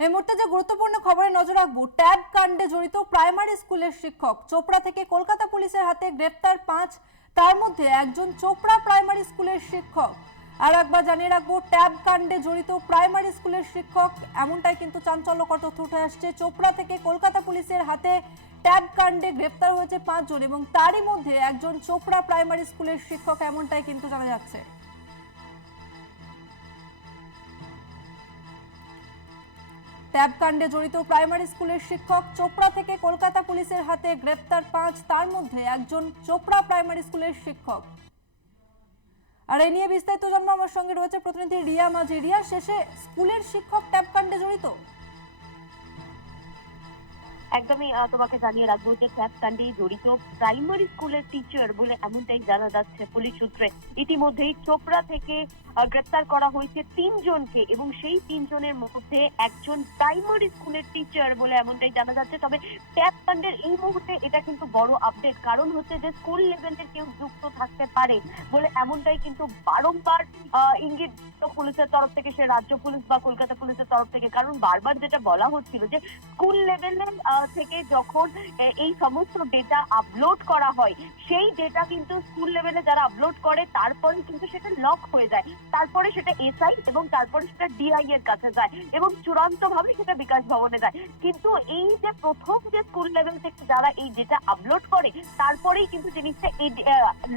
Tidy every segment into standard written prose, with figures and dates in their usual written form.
এই মুহূর্তে যে গুরুত্বপূর্ণ খবরে নজর রাখবো, ট্যাব কাণ্ডে জড়িত প্রাইমারি স্কুলের শিক্ষক চোপড়া থেকে কলকাতা পুলিশের হাতে গ্রেপ্তার 5, তার মধ্যে একজন চোপড়া প্রাইমারি স্কুলের শিক্ষক। আর একবার জানিয়ে রাখবো, ট্যাব কাণ্ডে জড়িত প্রাইমারি স্কুলের শিক্ষক, এমনটাই কিন্তু চাঞ্চল্যকর তথ্য উঠে আসছে। চোপড়া থেকে কলকাতা পুলিশের হাতে ট্যাব কাণ্ডে গ্রেপ্তার হয়েছে 5 জন এবং তারই মধ্যে একজন চোপড়া প্রাইমারি স্কুলের শিক্ষক, এমনটাই কিন্তু জানা যাচ্ছে। ট্যাব কাণ্ডে জড়িত প্রাইমারি স্কুলের শিক্ষক চোপড়া থেকে কলকাতা পুলিশের হাতে গ্রেপ্তার 5, তার মধ্যে একজন চোপড়া প্রাইমারি স্কুলের শিক্ষক। আর এই নিয়ে বিস্তারিত জানবো, আমার সঙ্গে রয়েছে প্রতিনিধি রিয়া মাঝি। রিয়া, শেষে স্কুলের শিক্ষক ট্যাব কাণ্ডে জড়িত? একদমই তোমাকে জানিয়ে রাখবো যে ট্যাব কাণ্ডে জড়িত প্রাইমারি স্কুলের টিচার বলে এমনটাই জানা যাচ্ছে পুলিশ সূত্রে। ইতিমধ্যেই চোপড়া থেকে গ্রেপ্তার করা হয়েছে 3 জনকে এবং সেই 3 জনের মধ্যে একজন প্রাইমারি স্কুলের টিচার বলে এমনটাই জানা যাচ্ছে। তবে ট্যাব কাণ্ডের এই মুহূর্তে এটা কিন্তু বড় আপডেট, কারণ হচ্ছে যে স্কুল লেভেলের কেউ যুক্ত থাকতে পারে বলে এমনটাই কিন্তু বারংবার ইঙ্গিত পুলিশের তরফ থেকে, সে রাজ্য পুলিশ বা কলকাতা পুলিশের তরফ থেকে। কারণ বারবার যেটা বলা হচ্ছিল যে স্কুল লেভেলের থেকে যখন এই সমস্ত ডেটা আপলোড করা হয়, সেই ডেটা কিন্তু স্কুল লেভেলে যারা আপলোড করে তারপরে কিন্তু সেটা লক হয়ে যায়, তারপরে সেটা এসআই এবং তারপরে সেটা ডিআই এর কাছে যায় এবং চূড়ান্ত ভাবে সেটা বিকাশ ভবনে যায়। কিন্তু এই যে প্রথম যে স্কুল লেভেল থেকে যারা এই ডেটা আপলোড করে, তারপরেই কিন্তু জিনিসটা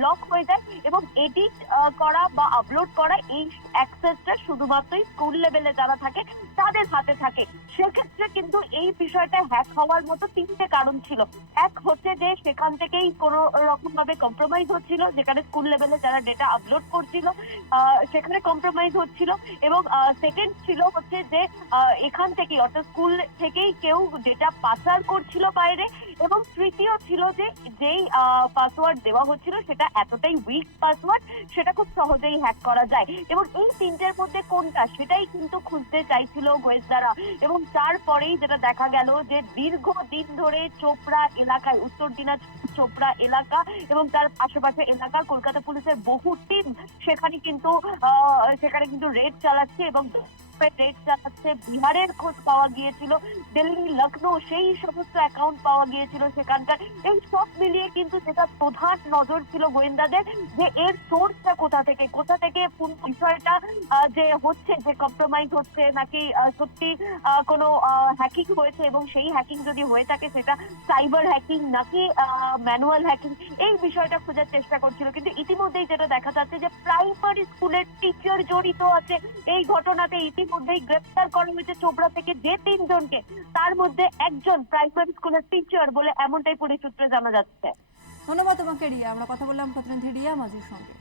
লক হয়ে যায় এবং এডিট করা বা আপলোড করা এই অ্যাক্সেসটা শুধুমাত্রই স্কুল লেভেলে যারা থাকে তাদের হাতে থাকে। সেক্ষেত্রে কিন্তু এই বিষয়টা হ্যাক হওয়ার মতো 3টে কারণ ছিল। এক হচ্ছে যে সেখান থেকেই কোনো রকম ভাবে কম্প্রোমাইজ হচ্ছিল, যেখানে স্কুল লেভেলে যারা ডেটা আপলোড করছিল সেখানে কম্প্রোমাইজ হচ্ছিল, এবং সেকেন্ড ছিল হচ্ছে যে এখান থেকেই অর্থাৎ স্কুল থেকেই কেউ ডেটা পাচার করছিল বাইরে, এবং তৃতীয় ছিল যে যেই পাসওয়ার্ড দেওয়া হচ্ছিল সেটা এতটাই উইক পাসওয়ার্ড, সেটা খুব সহজেই হ্যাক করা যায়। এবং এই 3টের মধ্যে কোনটা সেটাই কিন্তু খুঁজতে চাইছিল গোয়েন্দারা। এবং তারপরেই যেটা দেখা গেল যে দীর্ঘদিন ধরে চোপড়া এলাকায়, উত্তর দিনাজপুর চোপড়া এলাকা এবং তার আশেপাশে এলাকা, কলকাতা পুলিশের বহু টিম সেখানে কিন্তু রেড চালাচ্ছে এবং রেড চালাচ্ছে। বিহারের খোঁজ পাওয়া গিয়েছিল, দিল্লি, লখনৌ, সেই সমস্ত অ্যাকাউন্ট পাওয়া গিয়েছিল সেখানকার। এই সব মিলিয়ে কিন্তু যেটা প্রধান নজর ছিল গোয়েন্দাদের, যে এর সোর্সটা কোথা থেকে পুরো বিষয়টা যে হচ্ছে, যে কম্প্রোমাইজ হচ্ছে নাকি সত্যি কোনো হ্যাকিং হয়েছে, এবং সেই হ্যাকিং যদি হয়ে থাকে সেটা সাইবার হ্যাকিং নাকি ম্যানুয়াল হ্যাকিং, এই বিষয়টা খোঁজার চেষ্টা করছিল। কিন্তু ইতিমধ্যেই যেটা দেখা যাচ্ছে যে প্রাইমারি স্কুলের টিচার জড়িত আছে এই ঘটনাতে। ইতিমধ্যেই গ্রেপ্তার করা হয়েছে চোপড়া থেকে যে 3 জনকে, তার মধ্যে একজন প্রাইমারি স্কুলের টিচার বলে এমনটাই পুলিশ সূত্রে জানা যাচ্ছে। ধন্যবাদ তোমাকে রিয়া। আমরা কথা বললাম প্রতিনিধি রিয়া মাঝির সঙ্গে।